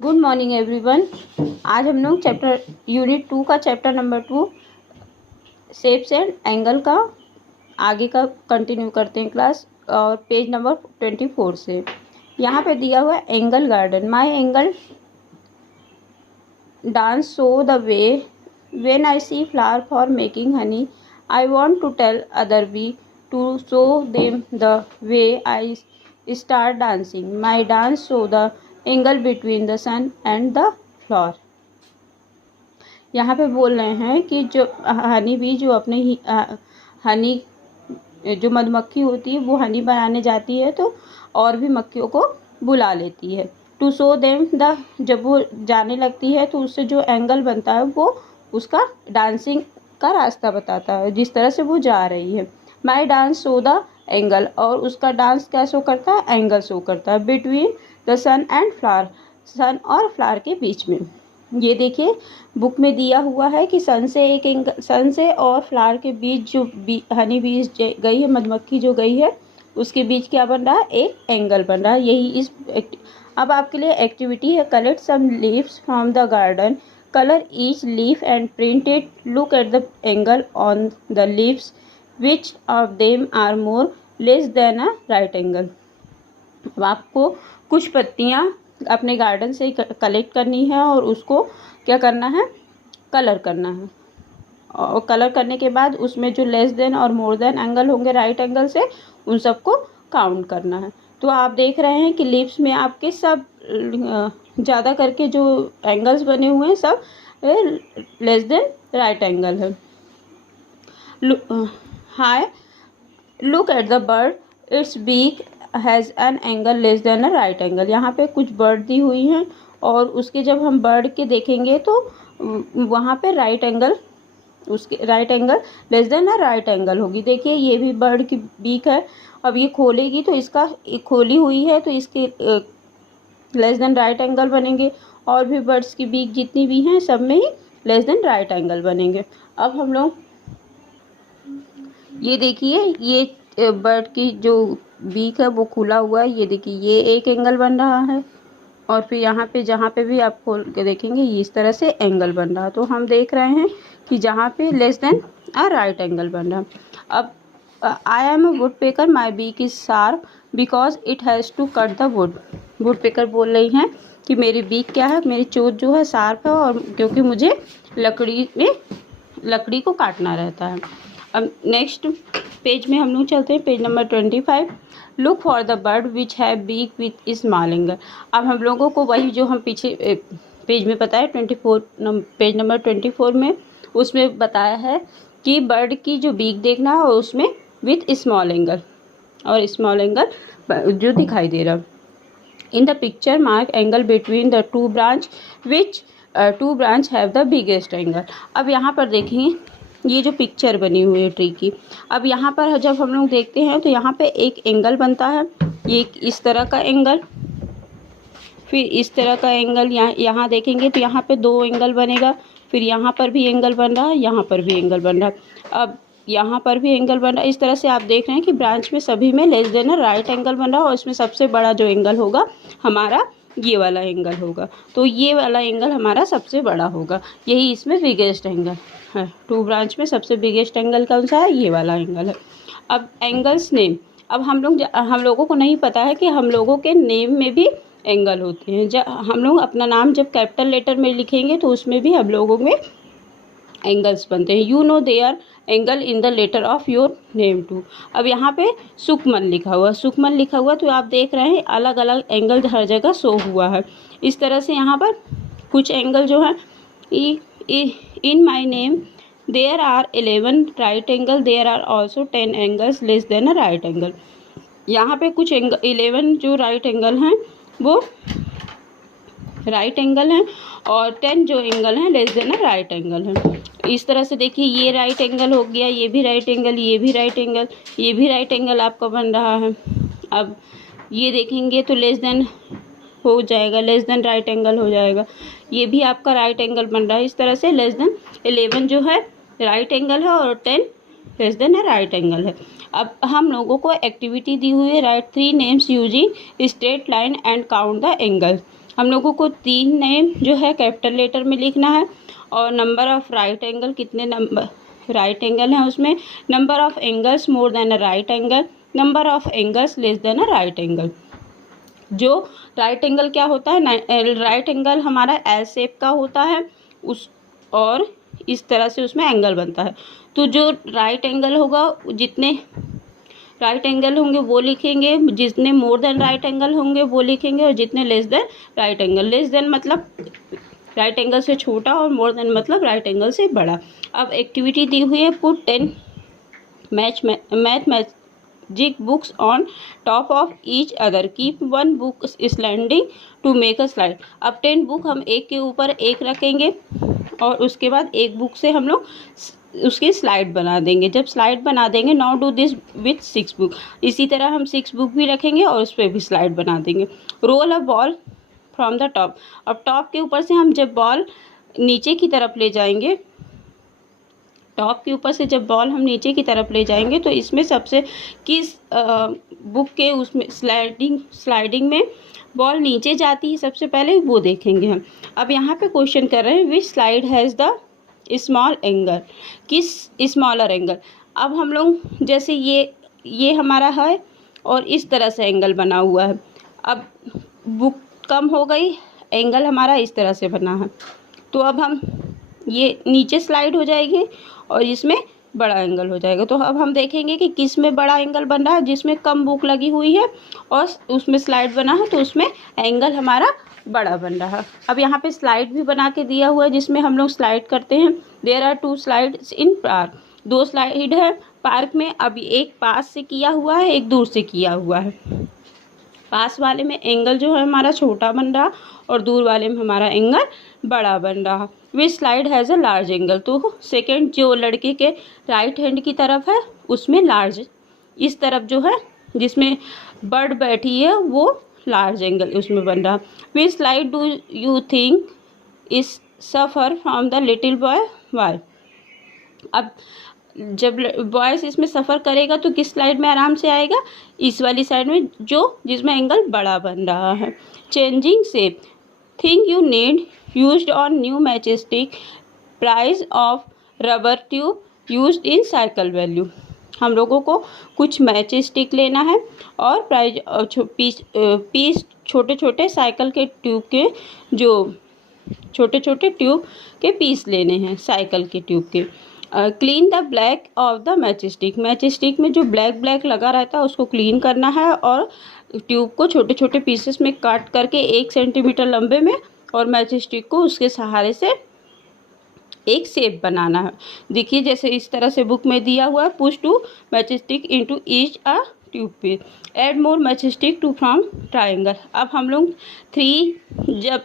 Good morning everyone. आज हम लोग यूनिट 2 का chapter number 2 shapes and angle का आगे का कंटिन्यू करते हैं क्लास, और पेज नंबर 24 से। यहाँ पे दिया हुआ है angle garden. My angle dance show the way when I see flower for making honey I want to tell other bee to show them the way I start dancing. My dance show the angle between the sun and the flower. यहाँ पे बोल रहे हैं कि जो honey bee जो अपने ही हनी जो मधुमक्खी होती है वो हनी बनाने जाती है तो और भी मक्खियों को बुला लेती है। टू शो देम द, जब वो जाने लगती है तो उससे जो एंगल बनता है वो उसका डांसिंग का रास्ता बताता है, जिस तरह से वो जा रही है। My dance show the angle, और उसका डांस क्या शो करता है? एंगल शो करता है। Between the sun and flower, sun और फ्लावर के बीच में। ये देखिए बुक में दिया हुआ है कि सन से और फ्लावर के बीच जो हनी बीज गई है, मधुमक्खी जो गई है, उसके बीच क्या बन रहा है? एक एंगल बन रहा है। यही अब आपके लिए एक्टिविटी है। Collect some leaves from the garden, colour each leaf and print it, look at the angle on the leaves, which of them are more less than a right angle. अब आपको कुछ पत्तियाँ अपने गार्डन से collect करनी है और उसको क्या करना है? कलर करना है। और कलर करने के बाद उसमें जो लेस देन और मोर देन एंगल होंगे राइट एंगल से, उन सबको काउंट करना है। तो आप देख रहे हैं कि लिप्स में आपके सब ज़्यादा करके जो एंगल्स बने हुए हैं सब लेस देन राइट एंगल है। Hi, look at the bird, it's beak has an angle less than a right angle. यहाँ पे कुछ बर्ड दी हुई हैं और उसके जब हम बर्ड के देखेंगे तो वहाँ पे राइट एंगल, उसके right angle less than a right angle होगी। देखिए ये भी बर्ड की बीक है। अब ये खोलेगी तो इसका खोली हुई है तो इसके लेस देन राइट एंगल बनेंगे, और भी बर्ड्स की बीक जितनी भी हैं सब में ही लेस देन राइट एंगल बनेंगे। अब हम लोग ये देखिए, ये बर्ड की जो बीक है वो खुला हुआ है। ये देखिए ये एक एंगल बन रहा है, और फिर यहाँ पे जहाँ पे भी आप खोल के देखेंगे इस तरह से एंगल बन रहा है। तो हम देख रहे हैं कि जहाँ पे less than a right angle बन रहा है। अब I am a woodpecker, my beak is sharp because it has to cut the wood. Woodpecker बोल रही हैं कि मेरी बीक क्या है? मेरी चोंच जो है शार्प है, और क्योंकि मुझे लकड़ी को काटना रहता है। अब नेक्स्ट पेज में हम लोग चलते हैं, page number 25। Look for the bird which have beak with small angle. अब हम लोगों को वही जो हम पीछे पेज में बताया 24 पेज नंबर 24 में, उसमें बताया है कि बर्ड की जो बीक देखना है और उसमें विथ स्मॉल एंगल, और स्मॉल एंगल जो दिखाई दे रहा है। In the picture mark angle between the two branch which two branch have the biggest angle. अब यहाँ पर देखेंगे ये जो पिक्चर बनी हुई है ट्री की, अब यहाँ पर जब हम लोग देखते हैं तो यहाँ पे एक एंगल बनता है। ये इस तरह का एंगल, फिर इस तरह का एंगल। यहाँ देखेंगे तो यहाँ पे दो एंगल बनेगा, फिर यहाँ पर भी एंगल बन रहा है, यहाँ पर भी एंगल बन रहा है, अब यहाँ पर भी एंगल बन रहा है। इस तरह से आप देख रहे हैं कि ब्रांच में सभी में लेस देन राइट एंगल बन रहा है, और इसमें सबसे बड़ा जो एंगल होगा हमारा ये वाला एंगल होगा। तो ये वाला एंगल हमारा सबसे बड़ा होगा, यही इसमें बिगेस्ट एंगल है। टू ब्रांच में सबसे बिगेस्ट एंगल कौन सा है? ये वाला एंगल है। अब एंगल्स नेम, अब हम लोगों को नहीं पता है कि हम लोगों के नेम में भी एंगल होते हैं। जब हम लोग अपना नाम जब कैपिटल लेटर में लिखेंगे तो उसमें भी हम लोगों में एंगल्स बनते हैं। You know there angle in the letter of your name too. अब यहाँ पे सुखमन लिखा हुआ, सुखमन लिखा हुआ, तो आप देख रहे हैं अलग अलग एंगल हर जगह शो हुआ है। इस तरह से यहाँ पर कुछ एंगल जो है, in my name there are 11 right angle, there are also 10 angles less than a right angle. यहाँ पे कुछ 11 जो राइट एंगल हैं वो राइट एंगल हैं, और 10 जो एंगल हैं less than a right angle है। इस तरह से देखिए ये राइट एंगल हो गया, ये भी राइट एंगल, ये भी राइट एंगल, ये भी राइट एंगल आपका बन रहा है। अब ये देखेंगे तो लेस देन हो जाएगा, लेस देन राइट एंगल हो जाएगा, ये भी आपका राइट एंगल बन रहा है। इस तरह से लेस देन 11 जो है राइट एंगल है और 10 लेस देन है राइट एंगल है। अब हम लोगों को एक्टिविटी दी हुई है, right 3 names using straight line and count the angle. हम लोगों को 3 नेम जो है कैपिटल लेटर में लिखना है, और नंबर ऑफ़ राइट एंगल, कितने नंबर राइट एंगल हैं उसमें, number of angles more than a right angle, number of angles less than a right angle. जो राइट एंगल क्या होता है, राइट एंगल हमारा एल शेप का होता है उस, और इस तरह से उसमें एंगल बनता है। तो जो राइट एंगल होगा, जितने राइट एंगल होंगे वो लिखेंगे, जितने मोर देन राइट एंगल होंगे वो लिखेंगे, और जितने less than right angle, less than मतलब राइट एंगल से छोटा और मोर देन मतलब राइट एंगल से बड़ा। अब एक्टिविटी दी हुई है, put 10 mathematic books on top of each other, keep 1 book standing to make a slide. अब 10 बुक हम एक के ऊपर एक रखेंगे, और उसके बाद एक बुक से हम लोग उसकी स्लाइड बना देंगे। जब स्लाइड बना देंगे, now do this with 6 book, इसी तरह हम 6 बुक भी रखेंगे और उस पर भी स्लाइड बना देंगे। Roll a ball from the top, अब टॉप के ऊपर से हम जब बॉल नीचे की तरफ ले जाएंगे, टॉप के ऊपर से जब बॉल हम नीचे की तरफ ले जाएंगे, तो इसमें सबसे किस बुक के उसमें स्लाइडिंग में बॉल नीचे जाती है सबसे पहले, वो देखेंगे हम। अब यहाँ पे क्वेश्चन कर रहे हैं, which slide has the small angle, किस स्मॉलर एंगल। अब हम लोग जैसे ये हमारा है और इस तरह से एंगल बना हुआ है, अब बुक कम हो गई, एंगल हमारा इस तरह से बना है, तो अब हम ये नीचे स्लाइड हो जाएगी और इसमें बड़ा एंगल हो जाएगा। तो अब हम देखेंगे कि किस में बड़ा एंगल बन रहा है, जिसमें कम बुक लगी हुई है और उसमें स्लाइड बना है, तो उसमें एंगल हमारा बड़ा बन रहा है। अब यहाँ पे स्लाइड भी बना के दिया हुआ है, जिसमें हम लोग स्लाइड करते हैं। There are 2 slides in park, 2 slide है पार्क में। अभी एक पास से किया हुआ है, एक दूर से किया हुआ है। पास वाले में एंगल जो है हमारा छोटा बन रहा, और दूर वाले में हमारा एंगल बड़ा बन रहा। Which slide has a large angle, तो सेकंड जो लड़के के राइट हैंड की तरफ है उसमें लार्ज, इस तरफ जो है जिसमें बर्ड बैठी है वो लार्ज एंगल उसमें बन रहा। Which slide do you think is suffer from the little boy, why. अब जब बॉयस इसमें सफ़र करेगा तो किस स्लाइड में आराम से आएगा, इस वाली साइड में, जो जिसमें एंगल बड़ा बन रहा है। Changing shape, think you need used on new match stick, price of rubber tube used in cycle value. हम लोगों को कुछ मैच स्टिक लेना है और प्राइस पीस छोटे छोटे साइकिल के ट्यूब के, जो छोटे छोटे ट्यूब के पीस लेने हैं साइकिल के ट्यूब के। Clean the black of the match stick, match stick में जो ब्लैक ब्लैक लगा रहता है उसको क्लीन करना है, और ट्यूब को छोटे छोटे पीसेस में काट करके 1 सेंटीमीटर लंबे में, और मैच स्टिक को उसके सहारे से एक शेप बनाना है। देखिए जैसे इस तरह से बुक में दिया हुआ है, push two match stick into each a tube पे, add more match stick to form triangle. अब हम लोग 3 जब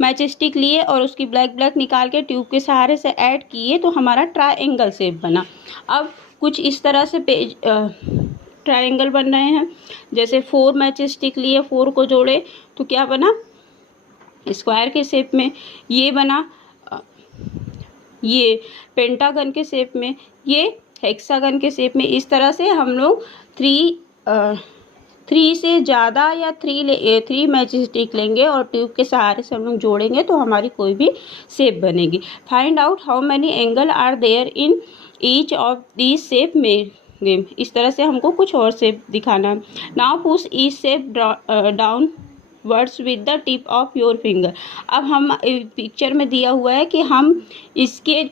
मैच स्टिक लिए और उसकी ब्लैक ब्लैक निकाल के ट्यूब के सहारे से ऐड किए, तो हमारा ट्राइंगल शेप बना। अब कुछ इस तरह से पेज ट्राइंगल बन रहे हैं। जैसे 4 मैच स्टिक लिए, 4 को जोड़े तो क्या बना, स्क्वायर के शेप में। ये बना ये पेंटागन के शेप में, ये हेक्सागन के शेप में। इस तरह से हम लोग 3 से ज़्यादा या 3 मैच स्टिक लेंगे और ट्यूब के सहारे से हम लोग जोड़ेंगे तो हमारी कोई भी शेप बनेगी। Find out how many angle are there in each of this shape में, इस तरह से हमको कुछ और शेप दिखाना है। Now push each shape down words with the tip of your finger. अब हम पिक्चर में दिया हुआ है कि हम इसके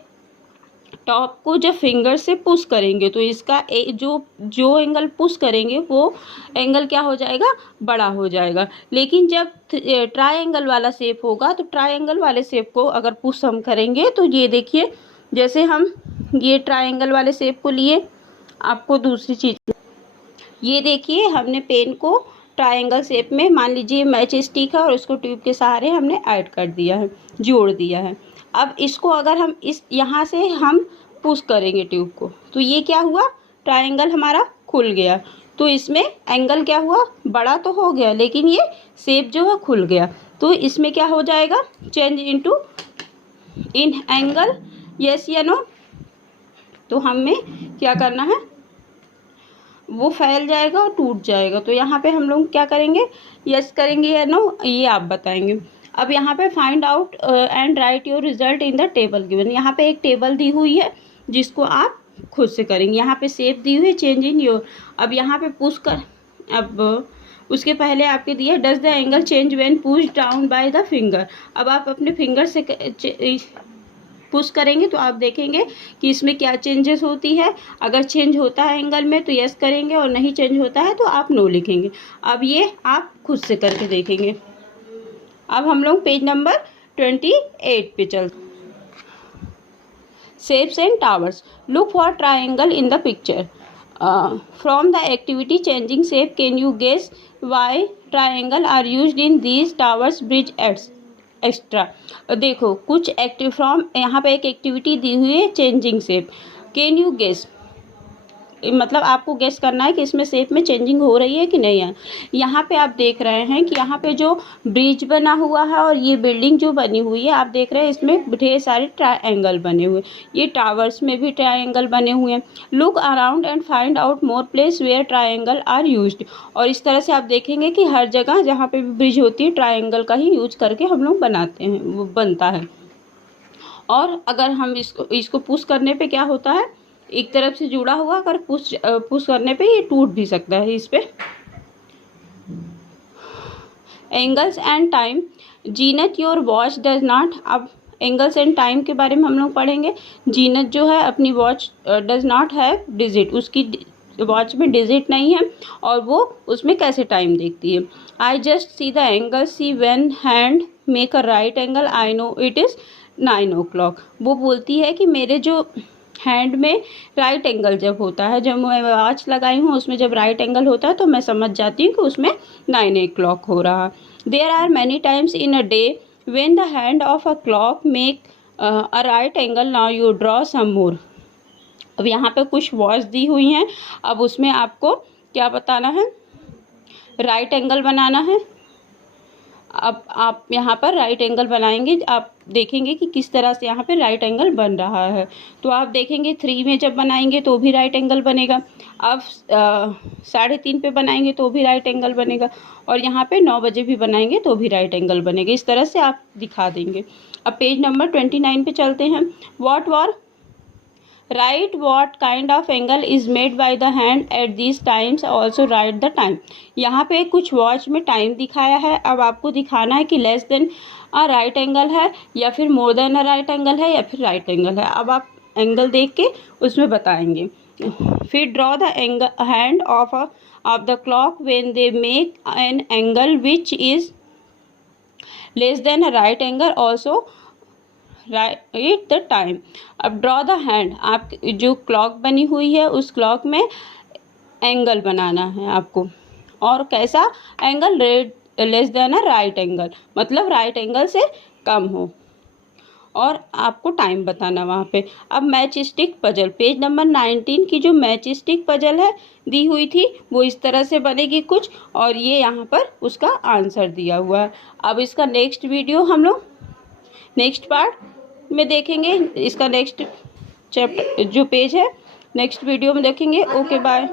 टॉप को जब फिंगर से पुश करेंगे तो इसका जो एंगल पुश करेंगे वो एंगल क्या हो जाएगा, बड़ा हो जाएगा। लेकिन जब ट्रायंगल वाला शेप होगा तो ट्रायंगल वाले शेप को अगर पुश हम करेंगे तो ये देखिए, जैसे हम ये ट्रायंगल वाले शेप को लिए, आपको दूसरी चीज़ ये देखिए, हमने पेन को ट्रायंगल शेप में, मान लीजिए मैच स्टिक है और इसको ट्यूब के सहारे हमने ऐड कर दिया है, जोड़ दिया है। अब इसको अगर हम इस यहाँ से हम पुश करेंगे ट्यूब को, तो ये क्या हुआ, ट्रायंगल हमारा खुल गया। तो इसमें एंगल क्या हुआ, बड़ा तो हो गया लेकिन ये शेप जो है खुल गया। तो इसमें क्या हो जाएगा, चेंज इन एंगल, यस या नो। तो हमें क्या करना है, वो फैल जाएगा और टूट जाएगा। तो यहाँ पे हम लोग क्या करेंगे, यस करेंगे या नो, ये आप बताएंगे। अब यहाँ पे find out and right your result in the table given. यहाँ पे एक टेबल दी हुई है जिसको आप खुद से करेंगे। यहाँ पे शेप दी हुई है, चेंज इन योर। अब यहाँ पे पुश कर, अब उसके पहले आपके दिया does the angle change when push down by the finger. अब आप अपने फिंगर से पुश करेंगे तो आप देखेंगे कि इसमें क्या चेंजेस होती है। अगर चेंज होता है एंगल में तो यस करेंगे, और नहीं चेंज होता है तो आप नो लिखेंगे। अब ये आप खुद से करके देखेंगे। अब हम लोग पेज नंबर 28 पे चलते। Shapes and towers, look for triangle in the picture. From the activity changing shape can you guess why triangle are used in these towers bridge extra. देखो कुछ एक्टिव फ्रॉम, यहाँ पे एक एक्टिविटी दी हुई है changing shape. Can you guess, मतलब आपको गेस करना है कि इसमें शेप में चेंजिंग हो रही है कि नहीं है। यहाँ पे आप देख रहे हैं कि यहाँ पे जो ब्रिज बना हुआ है और ये बिल्डिंग जो बनी हुई है, आप देख रहे हैं इसमें ढेर सारे ट्रायंगल बने हुए। ये टावर्स में भी ट्रायंगल बने हुए हैं। Look around and find out more place where triangle are used. और इस तरह से आप देखेंगे कि हर जगह जहाँ पे भी ब्रिज होती है ट्रायंगल का ही यूज करके हम लोग बनाते हैं, वो बनता है। और अगर हम इसको पुश करने पे क्या होता है, एक तरफ से जुड़ा हुआ, अगर पुश करने पे ये टूट भी सकता है। इस पे angles and time, Zeenat your watch does not. अब एंगल्स एंड टाइम के बारे में हम लोग पढ़ेंगे। जीनत जो है अपनी watch does not have digit, उसकी वॉच में डिजिट नहीं है और वो उसमें कैसे टाइम देखती है। I just see the angle, see when hand make a right angle, I know it is 9 o'clock। वो बोलती है कि मेरे जो हैंड में राइट एंगल जब होता है, जब मैं वॉच लगाई हूँ उसमें जब राइट एंगल होता है तो मैं समझ जाती हूँ कि उसमें 9 o'clock हो रहा है। There are many times in a day when the hand of a clock make a right angle, now you draw some more. अब यहाँ पे कुछ वॉच दी हुई हैं, अब उसमें आपको क्या बताना है, राइट एंगल बनाना है। अब आप यहाँ पर राइट एंगल बनाएंगे, आप देखेंगे कि किस तरह से यहाँ पे राइट एंगल बन रहा है। तो आप देखेंगे 3 में जब बनाएंगे तो भी राइट एंगल बनेगा, अब 3:30 पे बनाएंगे तो भी राइट एंगल बनेगा, और यहाँ पे 9 बजे भी बनाएंगे तो भी राइट एंगल बनेगा। इस तरह से आप दिखा देंगे। अब पेज नंबर 29 पे चलते हैं। What were right what kind of angle is made by the hand at this times, also right the time. यहाँ पे कुछ वॉच में टाइम दिखाया है, अब आपको दिखाना है कि less than a right angle है या फिर more than a right angle है या फिर राइट एंगल है। अब आप एंगल देख के उसमें बताएंगे। फिर draw the hand of the clock when they make an angle which is less than a right angle, also right the time. अब ड्रॉ द हैंड, आप जो क्लॉक बनी हुई है उस क्लॉक में एंगल बनाना है आपको, और कैसा angle, less than a right angle, मतलब राइट एंगल से कम हो, और आपको टाइम बताना वहाँ पे। अब match stick puzzle, page number 19 की जो मैच स्टिक पजल है दी हुई थी वो इस तरह से बनेगी कुछ, और ये यहाँ पर उसका आंसर दिया हुआ है। अब इसका नेक्स्ट वीडियो हम लोग नेक्स्ट पार्ट में देखेंगे। इसका नेक्स्ट चैप्टर जो पेज है नेक्स्ट वीडियो में देखेंगे। Okay bye.